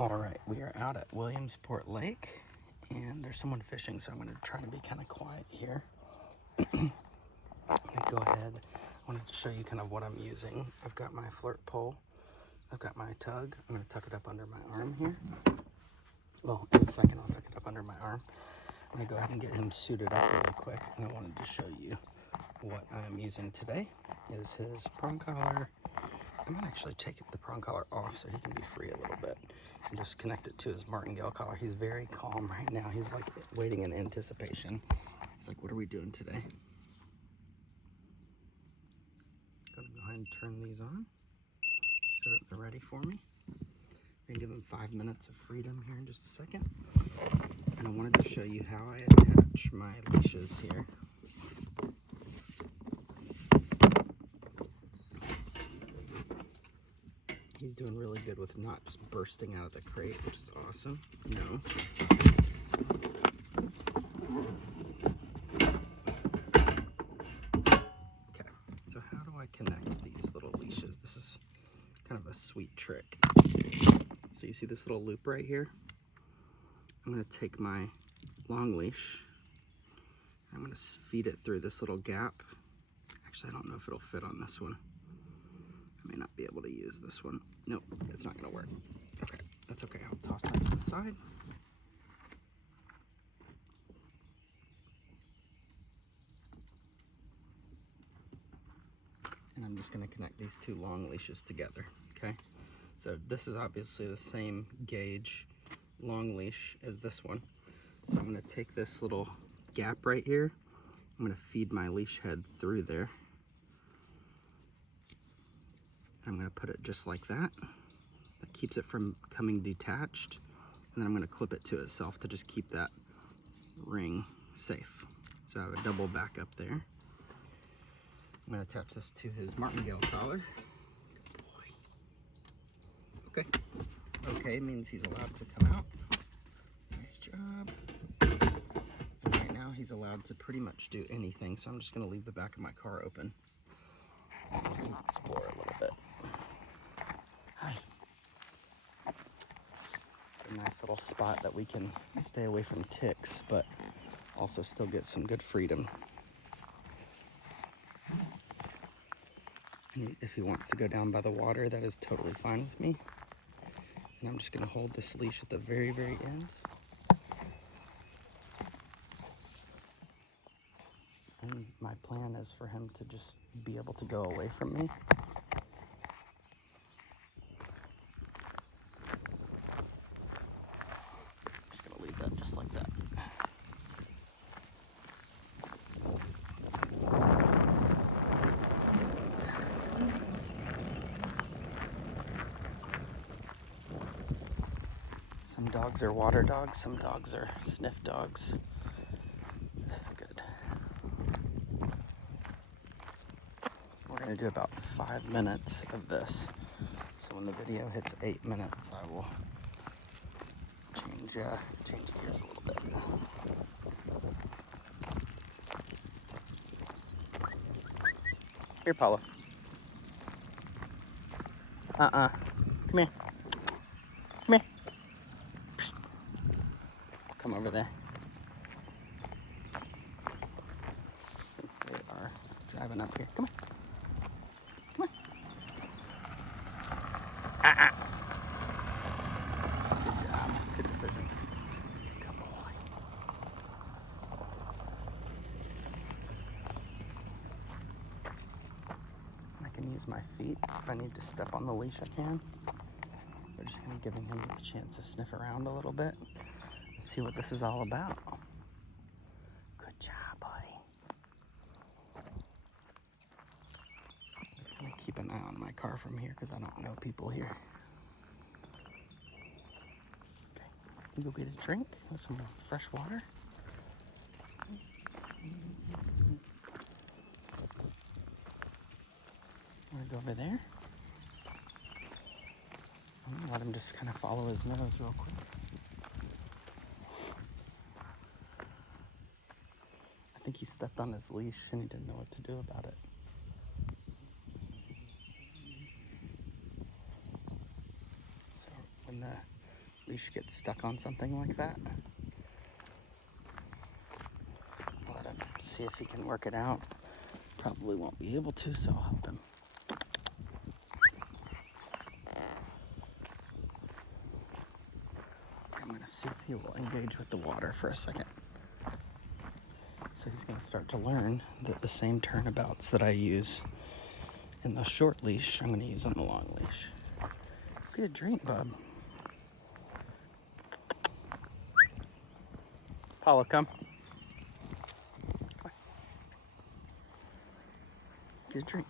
All right, we are out at Williamsport Lake, and there's someone fishing, so I'm going to try to be kind of quiet here. I'm going to go ahead. I wanted to show you kind of what I'm using. I've got my flirt pole. I've got my tug. I'm going to tuck it up under my arm here. Well, in a second, I'll tuck it up under my arm. I'm going to go ahead and get him suited up really quick, and I wanted to show you what I'm using today is his prong collar. I'm going to actually take the prong collar off so he can be free a little bit and just connect it to his martingale collar. He's very calm right now. He's like waiting in anticipation. He's like, what are we doing today? Gonna go ahead and turn these on so that they're ready for me. I'm gonna give him 5 minutes of freedom here in just a second. And I wanted to show you how I attach my leashes here. He's doing really good with not just bursting out of the crate, which is awesome. No. Okay, so how do I connect these little leashes? This is kind of a sweet trick. So you see this little loop right here? I'm gonna take my long leash. I'm gonna feed it through this little gap. Actually, I don't know if it'll fit on this one. I may not be able to use this one. Nope, it's not gonna work. Okay, that's okay. I'll toss that to the side. And I'm just gonna connect these two long leashes together, okay? So this is obviously the same gauge long leash as this one. So I'm gonna take this little gap right here. I'm gonna feed my leash head through there. I'm gonna put it just like that. That keeps it from coming detached. And then I'm gonna clip it to itself to just keep that ring safe. So I have a double backup there. I'm gonna attach this to his martingale collar. Good boy. Okay. Okay means he's allowed to come out. Nice job. And right now he's allowed to pretty much do anything, so I'm just gonna leave the back of my car open and we can explore a little bit. Hi. It's a nice little spot that we can stay away from ticks, but also still get some good freedom. And if he wants to go down by the water, that is totally fine with me. And I'm just gonna hold this leash at the very, very end. And my plan is for him to just be able to go away from me. Just gonna leave that just like that. Some dogs are water dogs, some dogs are sniff dogs. This is good. We're gonna do about 5 minutes of this. So when the video hits 8 minutes, I will change gears a little bit. Here, Paula. Come here. Come here. Psst. Come over there. Since they are driving up here. Come here. Come here. Good job. Good decision. Good boy. I can use my feet. If I need to step on the leash, I can. We're just gonna giving him a chance to sniff around a little bit and see what this is all about. Good job, buddy. I'm gonna keep an eye on my car from here because I don't know people here. Okay, you go get a drink with some fresh water. Wanna go over there? I'm gonna let him just kind of follow his nose real quick. I think he stepped on his leash and he didn't know what to do about it. So when the leash gets stuck on something like that. Let him see if he can work it out. Probably won't be able to, so I'll help him. I'm gonna see if he will engage with the water for a second. So he's gonna start to learn that the same turnabouts that I use in the short leash, I'm gonna use on the long leash. Get a drink, bub. Apollo, come. Get a drink.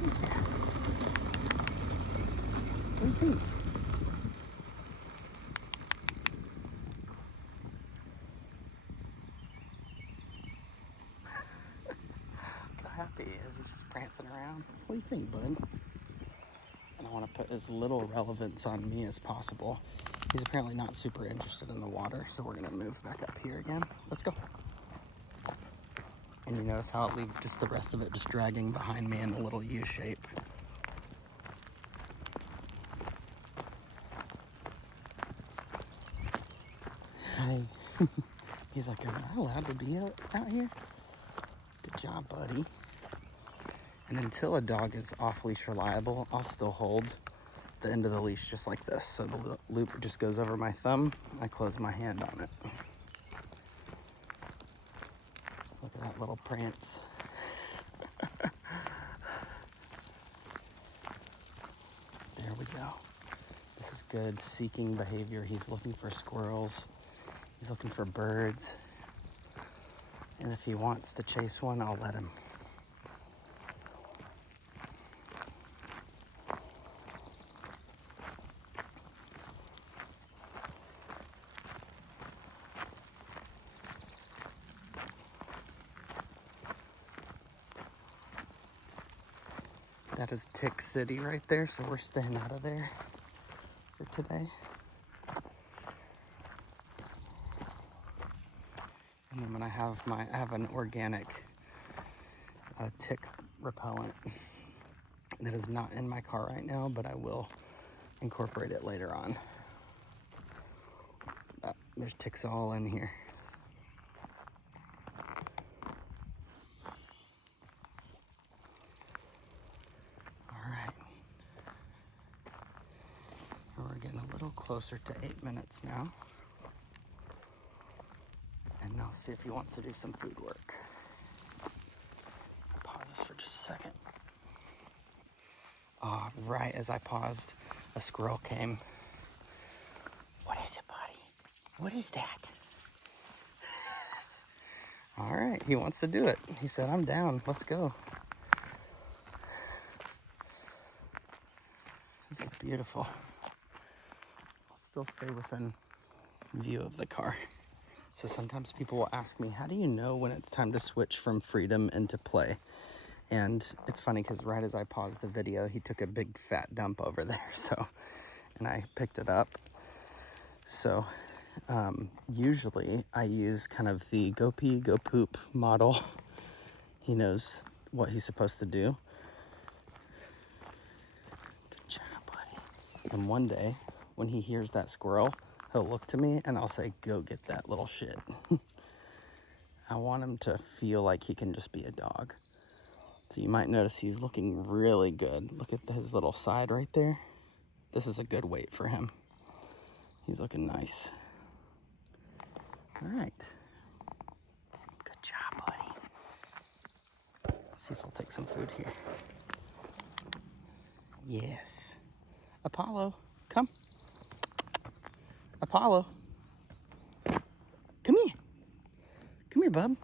Who's that? What do you think? Look how happy he is. He's just prancing around. What do you think, bud? And I want to put as little relevance on me as possible. He's apparently not super interested in the water, so we're going to move back up here again. Let's go. And you notice how it leaves just the rest of it just dragging behind me in a little U shape. Hi. He's like, am I allowed to be out here? Good job, buddy. And until a dog is off-leash reliable, I'll still hold the end of the leash just like this. So the loop just goes over my thumb. I close my hand on it. Look at that little prance. There we go. This is good seeking behavior. He's looking for squirrels. He's looking for birds. And if he wants to chase one, I'll let him. That is Tick City right there, so we're staying out of there for today. And then when I have an organic tick repellent that is not in my car right now, but I will incorporate it later on. There's ticks all in here. Closer to 8 minutes now. And I'll see if he wants to do some food work. Pause this for just a second. Right as I paused, a squirrel came. What is it, buddy? What is that? All right, he wants to do it. He said, I'm down, let's go. This is beautiful. Still stay within view of the car. So sometimes people will ask me, how do you know when it's time to switch from freedom into play? And it's funny because right as I paused the video, he took a big fat dump over there. And I picked it up. So usually I use kind of the go pee, go poop model. He knows what he's supposed to do. Good job, buddy. And one day, when he hears that squirrel, he'll look to me and I'll say, go get that little shit. I want him to feel like he can just be a dog. So you might notice he's looking really good. Look at his little side right there. This is a good weight for him. He's looking nice. All right. Good job, buddy. Let's see if he'll take some food here. Yes. Apollo, come. Apollo, come here. Come here, bub.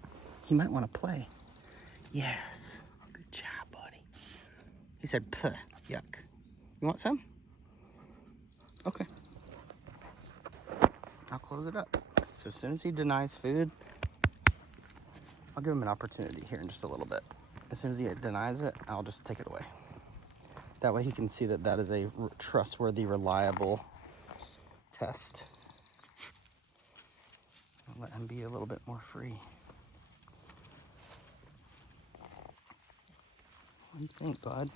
He might want to play. Yes. Good job, buddy. He said, puh, yuck. You want some? Okay. I'll close it up. So as soon as he denies food, I'll give him an opportunity here in just a little bit. As soon as he denies it, I'll just take it away. That way he can see that that is a trustworthy, reliable test. let him be a little bit more free. What do you think, bud?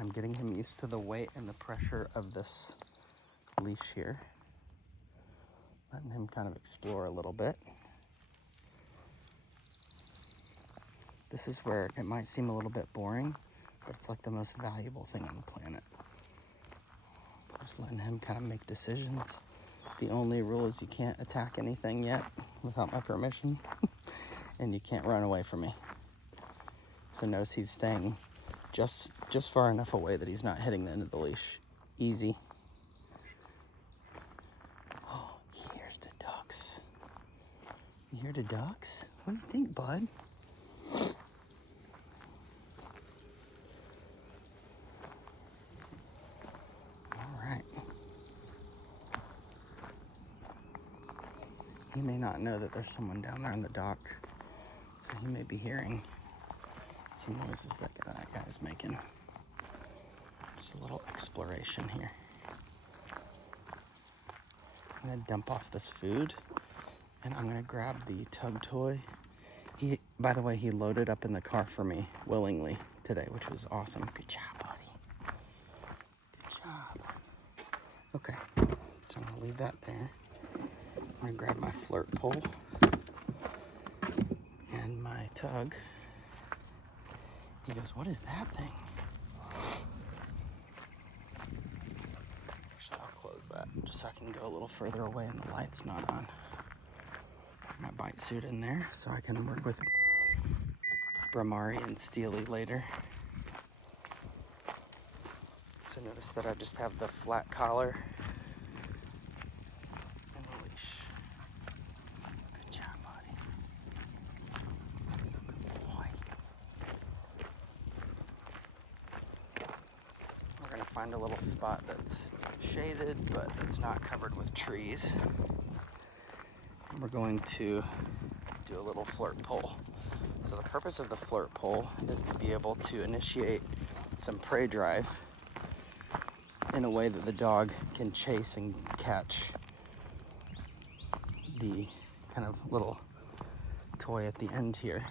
I'm getting him used to the weight and the pressure of this leash here. Letting him kind of explore a little bit. This is where it might seem a little bit boring, but it's like the most valuable thing on the planet. Just letting him kind of make decisions. The only rule is you can't attack anything yet without my permission, and you can't run away from me. So notice he's staying just far enough away that he's not hitting the end of the leash. Easy. Oh, he hears the ducks. You hear the ducks? What do you think, bud? All right. He may not know that there's someone down there on the dock, so he may be hearing some noises that guy's making. Just a little exploration here. I'm gonna dump off this food, and I'm gonna grab the tug toy. By the way, he loaded up in the car for me willingly today, which was awesome. Good job, buddy. Good job. Okay, so I'm gonna leave that there. I'm gonna grab my flirt pole and my tug. He goes, what is that thing? Actually, I'll close that just so I can go a little further away and the light's not on. Put my bite suit in there so I can work with Bramari and Steely later. So notice that I just have the flat collar and the leash. Good job, buddy. Good boy. We're gonna find a little spot that's shaded, but that's not covered with trees. And we're going to do a little flirt pole. So the purpose of the flirt pole is to be able to initiate some prey drive in a way that the dog can chase and catch the kind of little toy at the end here.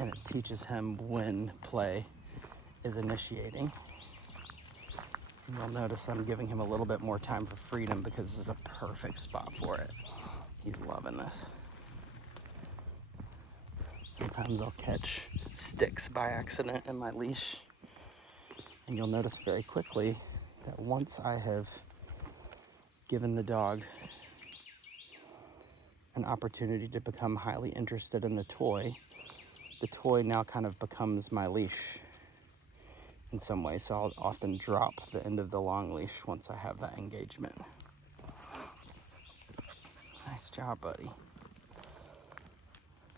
And it teaches him when play is initiating. And you'll notice I'm giving him a little bit more time for freedom because this is a perfect spot for it. He's loving this. Sometimes I'll catch sticks by accident in my leash. And you'll notice very quickly that once I have given the dog an opportunity to become highly interested in the toy now kind of becomes my leash in some way. So I'll often drop the end of the long leash once I have that engagement. Nice job, buddy.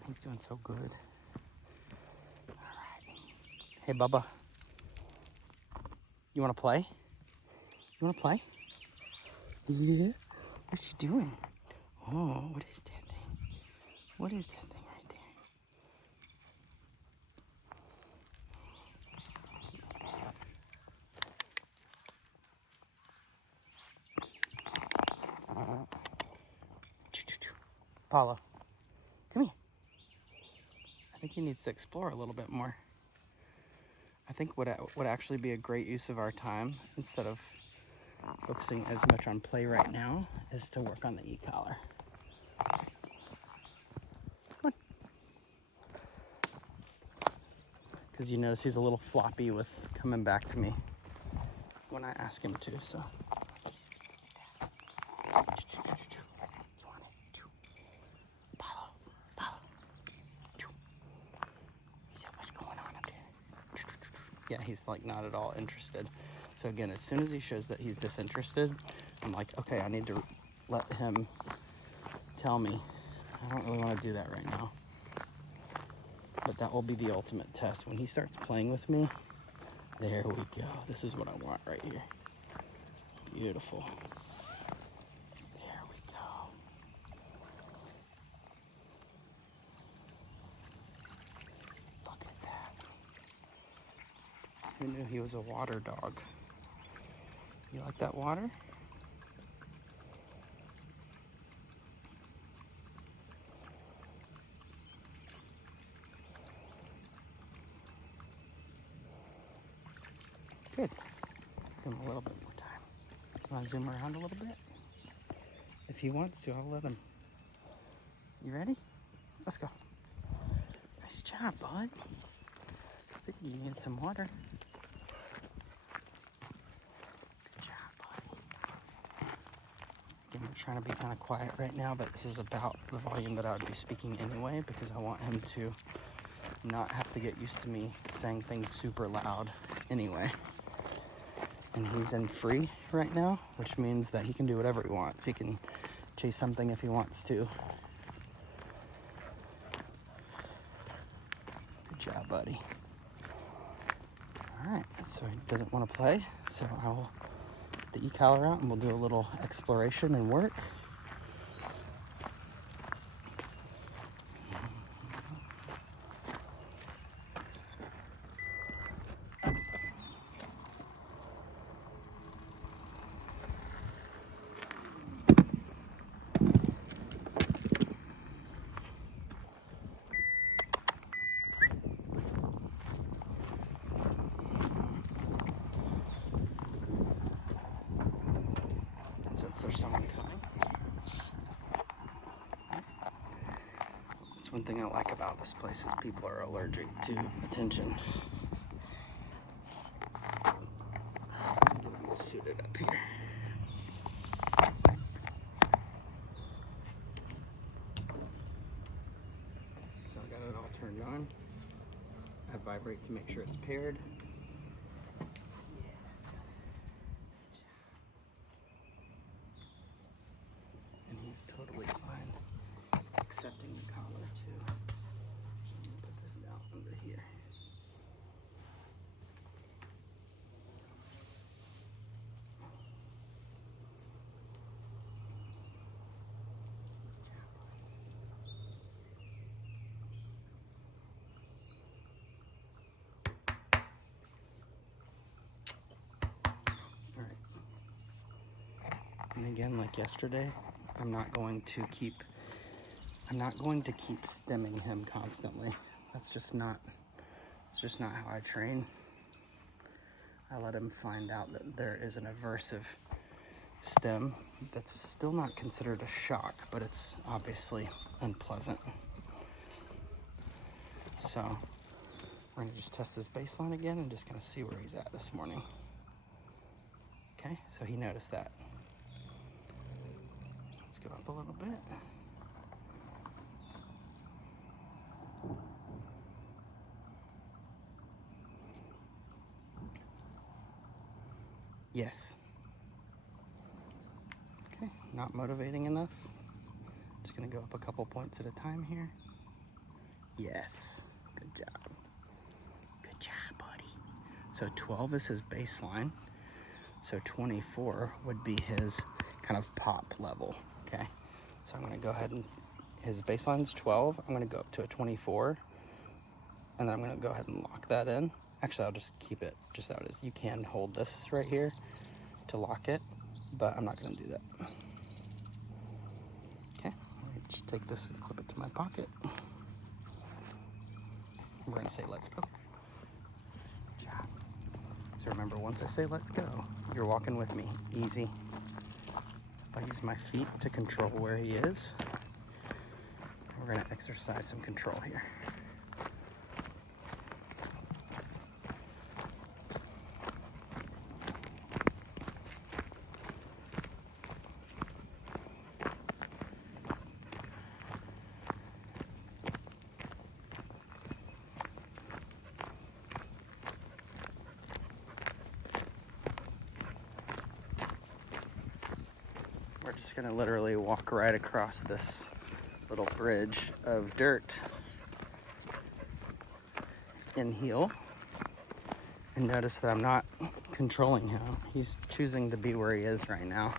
He's doing so good. All right. Hey, Bubba. You want to play? You want to play? Yeah? What's she doing? Oh, what is that thing? What is that thing right there? Apollo, come here. I think he needs to explore a little bit more. I think what would actually be a great use of our time, instead of focusing as much on play right now, is to work on the e-collar. Come on. Because you notice he's a little floppy with coming back to me when I ask him to, so. Yeah, he's like not at all interested. So again, as soon as he shows that he's disinterested, I'm like, okay, I need to let him tell me. I don't really want to do that right now. But that will be the ultimate test. When he starts playing with me, there we go. This is what I want right here. Beautiful. There we go. Look at that. Who knew he was a water dog? You like that water? Good. Give him a little bit more time. Want to zoom around a little bit? If he wants to, I'll let him. You ready? Let's go. Nice job, bud. I think you need some water. Good job, bud. Again, I'm trying to be kind of quiet right now, but this is about the volume that I would be speaking anyway, because I want him to not have to get used to me saying things super loud anyway. And he's in free right now, which means that he can do whatever he wants. He can chase something if he wants to. Good job, buddy. All right, so he doesn't want to play, so I'll get the e-collar out and we'll do a little exploration and work. Since there's someone coming. That's one thing I like about this place is people are allergic to attention. Get them all suited up here. So I got it all turned on. I vibrate to make sure it's paired. Totally fine accepting the collar too. Let me put this down under here. All right. And again, like yesterday, I'm not going to keep stemming him constantly. It's just not how I train. I let him find out that there is an aversive stem that's still not considered a shock, but it's obviously unpleasant. So we're gonna just test his baseline again and just gonna see where he's at this morning. Okay, so he noticed that. Let's go up a little bit. Yes. Okay, not motivating enough. Just gonna go up a couple points at a time here. Yes, good job. Good job, buddy. So 12 is his baseline. So 24 would be his kind of pop level, okay? So I'm gonna go ahead and, his baseline's 12. I'm gonna go up to a 24. And then I'm gonna go ahead and lock that in. Actually, I'll just keep it just how it is. You can hold this right here to lock it, but I'm not gonna do that. Okay, let me just take this and clip it to my pocket. We're gonna say, let's go. Good job. So remember, once I say let's go, you're walking with me, easy. I use my feet to control where he is. We're gonna exercise some control here. We're just gonna literally walk right across this little bridge of dirt in heel. And notice that I'm not controlling him. He's choosing to be where he is right now.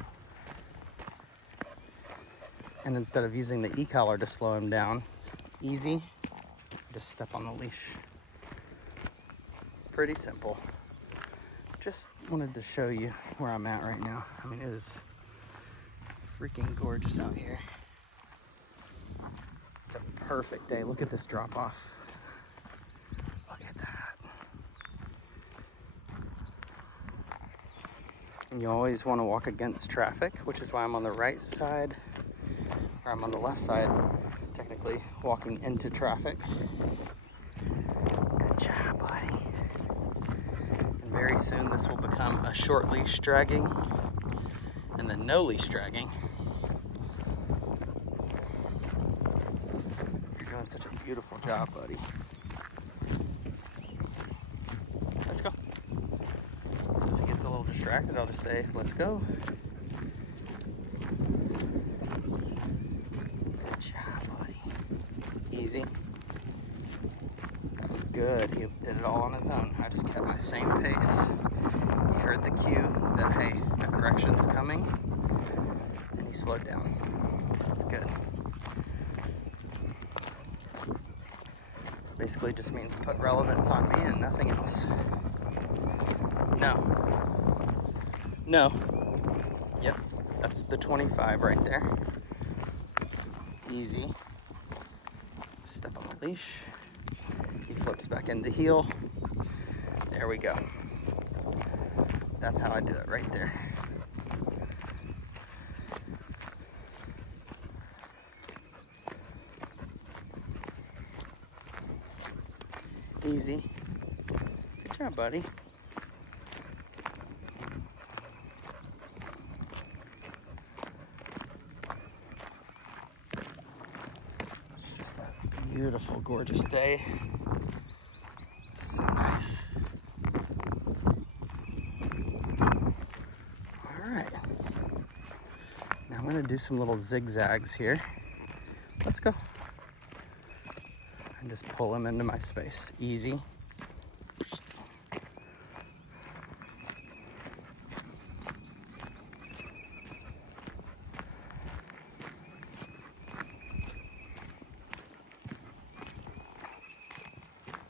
And instead of using the e-collar to slow him down, easy, just step on the leash. Pretty simple. Just wanted to show you where I'm at right now. I mean, it is freaking gorgeous out here. It's a perfect day. Look at this drop off. Look at that. And you always want to walk against traffic, which is why I'm on the right side, or I'm on the left side, technically walking into traffic. Good job, buddy. And very soon this will become a short leash dragging and then no leash dragging. You're doing such a beautiful job, buddy. Let's go. So if he gets a little distracted, I'll just say, let's go. Good job, buddy. Easy. That was good. He did it all on his own. I just kept my same pace. He heard the cue that, hey, a correction's coming, and he slowed down. That's good. Basically just means put relevance on me and nothing else. No. No. Yep, that's the 25 right there. Easy. Step on the leash. He flips back into heel. There we go. That's how I do it right there. Easy. Good job, buddy. It's just a beautiful, gorgeous day. So nice. All right. Now I'm going to do some little zigzags here. Let's go. And just pull him into my space. Easy.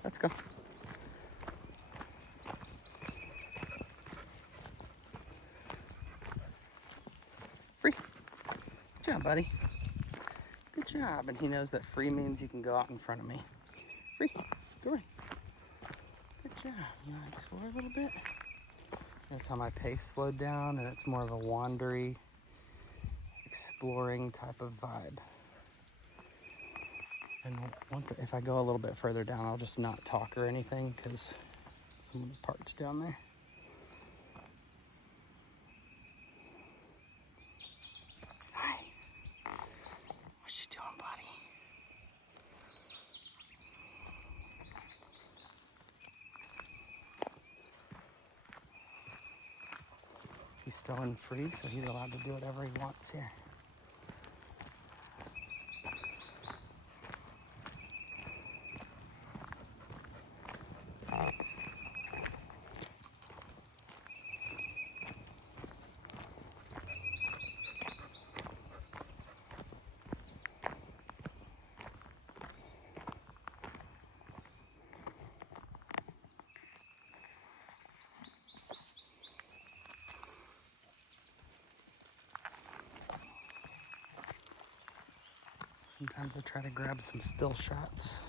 Let's go. Free. Good job, buddy. Good job. And he knows that free means you can go out in front of me. Free. Go right. Good job. You want to explore a little bit? That's how my pace slowed down, and it's more of a wandery, exploring type of vibe. And if I go a little bit further down, I'll just not talk or anything because someone's parked down there. Hi. What you doing, buddy? He's still in free, so he's allowed to do whatever he wants here. Sometimes I try to grab some still shots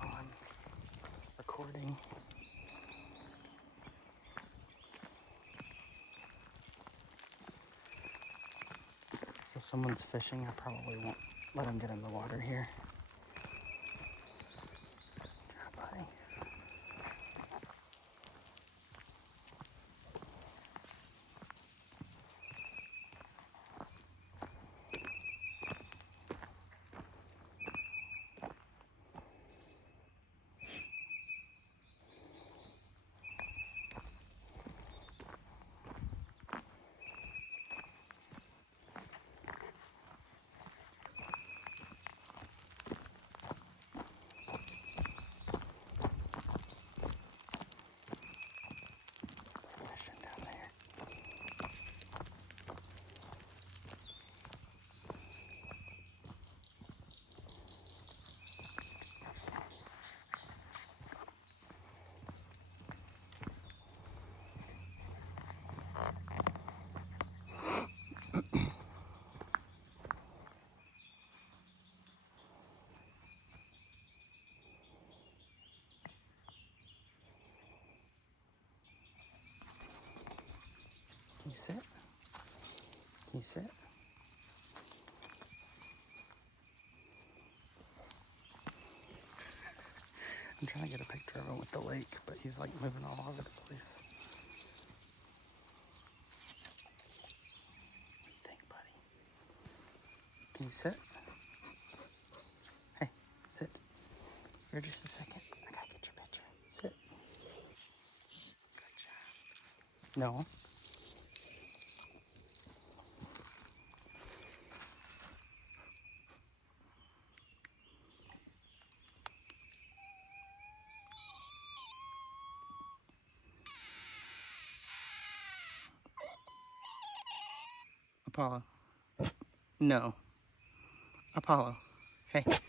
while I'm recording. So if someone's fishing, I probably won't let them get in the water here. Yeah, buddy. Can you sit? Can you sit? I'm trying to get a picture of him with the lake, but he's like moving all over the place. What do you think, buddy? Can you sit? Hey, sit. Here just a second. I gotta get your picture. Sit. Good job. No. Apollo. No. Apollo. Hey. That's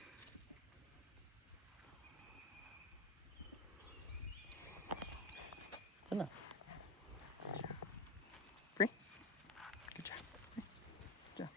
enough. Good job. Free? Good job. Free. Good job.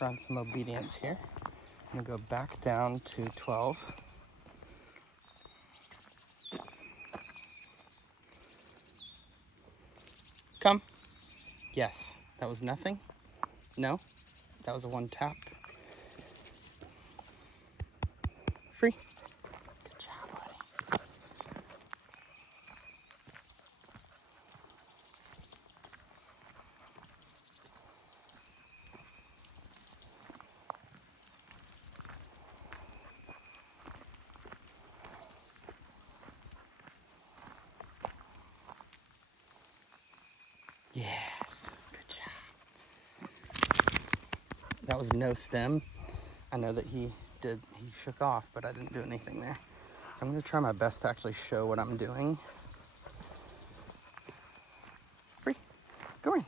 On some obedience here. I'm gonna go back down to 12. Come. Yes. That was nothing? No? That was a one tap. Free. Good job, buddy. Yes, good job. That was no stem. I know that he shook off, but I didn't do anything there. I'm gonna try my best to actually show what I'm doing. Free, go in.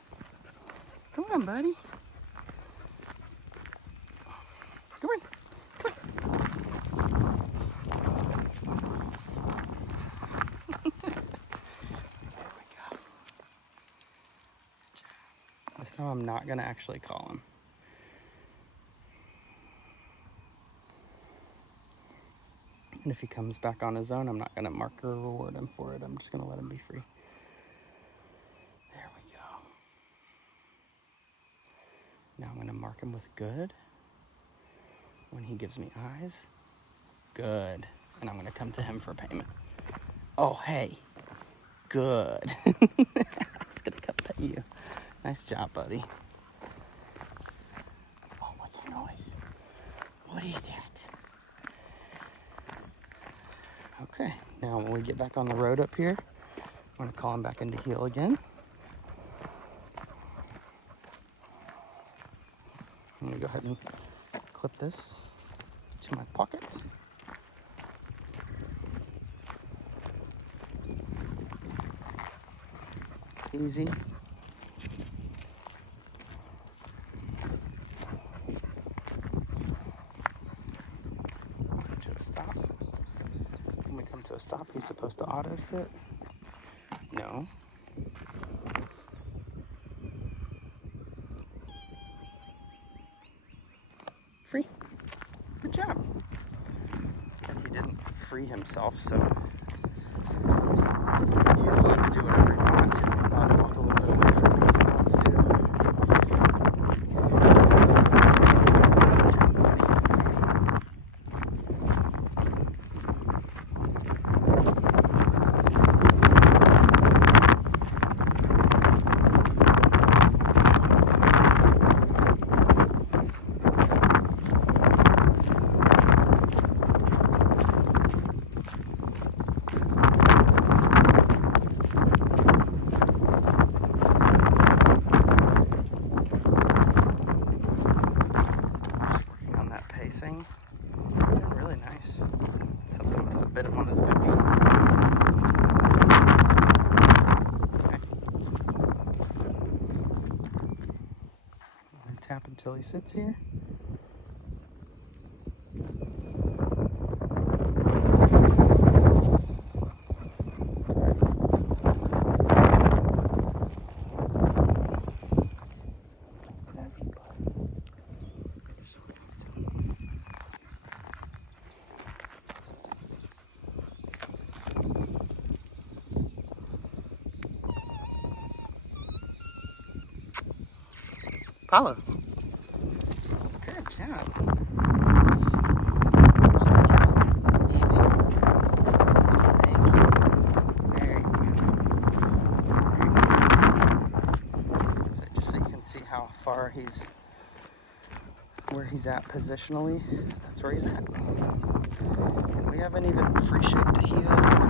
Come on, buddy. Come in, come on. This time I'm not gonna actually call him. And if he comes back on his own, I'm not gonna mark or reward him for it. I'm just gonna let him be free. There we go. Now I'm gonna mark him with good. When he gives me eyes, good. And I'm gonna come to him for payment. Oh, hey, good. I was gonna come pay you. Nice job, buddy. Oh, what's that noise? What is that? Okay, now when we get back on the road up here, I'm gonna call him back into heel again. I'm gonna go ahead and clip this to my pocket. Easy. Come to a stop. When we come to a stop, he's supposed to auto sit. No. Free. Good job. And he didn't free himself, so he's allowed to do whatever he wants. He's allowed to walk a little bit away from me if he wants to. until he sits here. Apollo. Good job. Easy. Thank you. There you go. Very nice. So just so you can see how far where he's at positionally, that's where he's at. And we haven't even free shaped a heel. Very,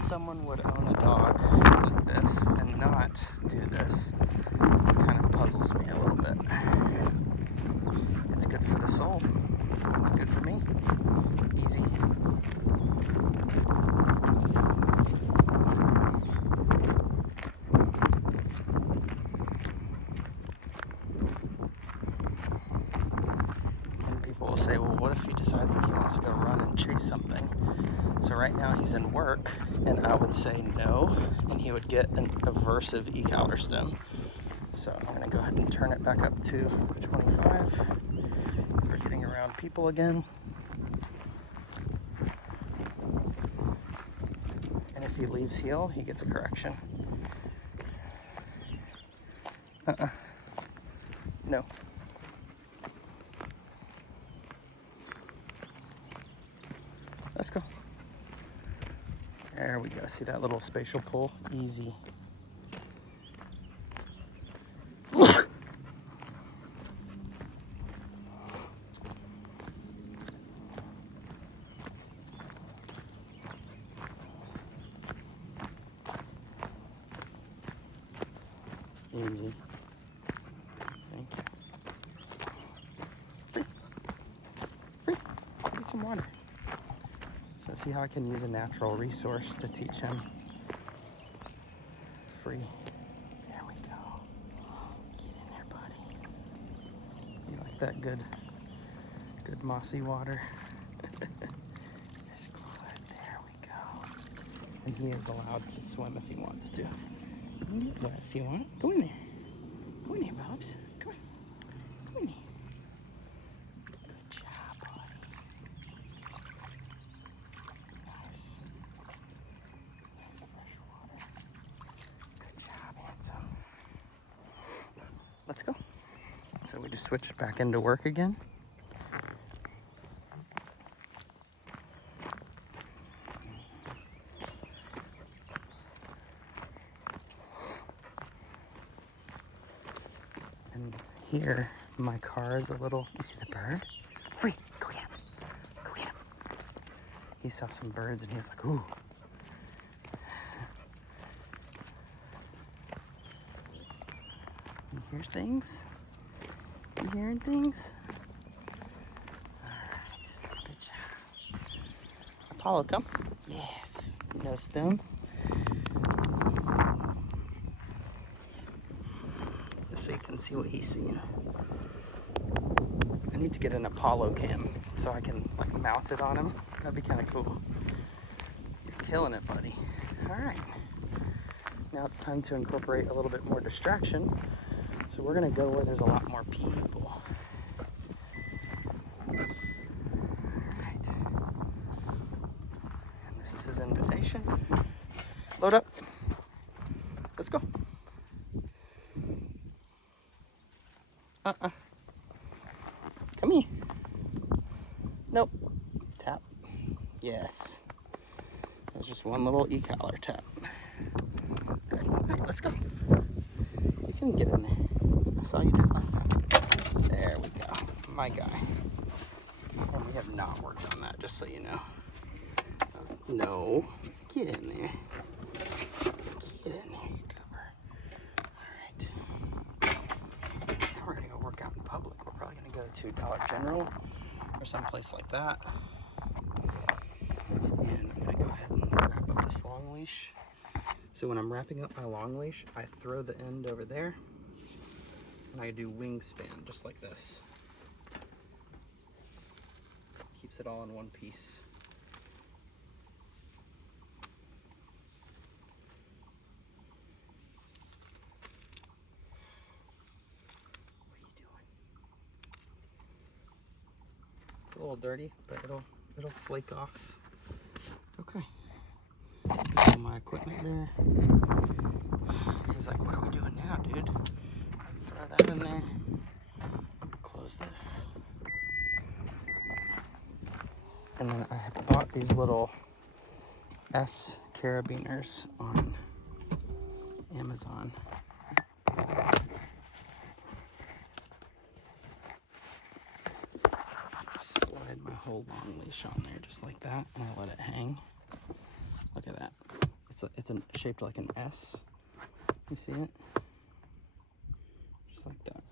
someone would own a dog like this and not do this kind of puzzles me a little bit. It's good for the soul. It's good for me. Easy. And people will say, well, what if he decides that he wants to go run and chase something? So right now he's in work, and I would say no, and he would get an aversive eCaler stem. So I'm going to go ahead and turn it back up to 25. We're getting around people again. And if he leaves heel, he gets a correction. No. Let's go. There we go. See that little spatial pull? Easy. Easy. Thank you. Free. Free. Get some water. So see how I can use a natural resource to teach him. Free. There we go. Get in there, buddy. You like that good mossy water? There's good. There we go. And he is allowed to swim if he wants to. You can get wet if you want. Go in there. Go in there, Bobs. Come on. Go in there. Good job, buddy. Nice. Nice fresh water. Good job, handsome. Let's go. So we just switched back into work again. And here, my car is a little, you see the bird? Free, go get him. Go get him. He saw some birds and he was like, ooh. You hear things? You hearing things? All right, good job. Apollo, come. Yes, no stem. So you can see what he's seeing. I need to get an Apollo cam so I can like mount it on him. That'd be kind of cool. You're killing it, buddy. All right. Now it's time to incorporate a little bit more distraction. So we're gonna go where there's a lot more people. All right. And this is his invitation. Load up. Let's go. Come here. Nope. Tap. Yes. There's just one little eCaler tap. Good. All right, let's go. You can get in there. I saw you do it last time. There we go. My guy. And we have not worked on that, just so you know. No. Get in there. Get in there, you goober. All right. Now we're going to go work out in public. We're probably going to go to Dollar General or someplace like that. And I'm gonna go ahead and wrap up this long leash. So when I'm wrapping up my long leash, I throw the end over there and I do wingspan just like this. Keeps it all in one piece. What are you doing? It's a little dirty, but it'll flake off. Okay. All my equipment there. He's like, what are we doing now, dude? Throw that in there. Close this. And then I bought these little S carabiners on Amazon. Slide my whole long leash on there just like that, and I let it hang. Look at that. It's shaped like an S. You see it? Just like that.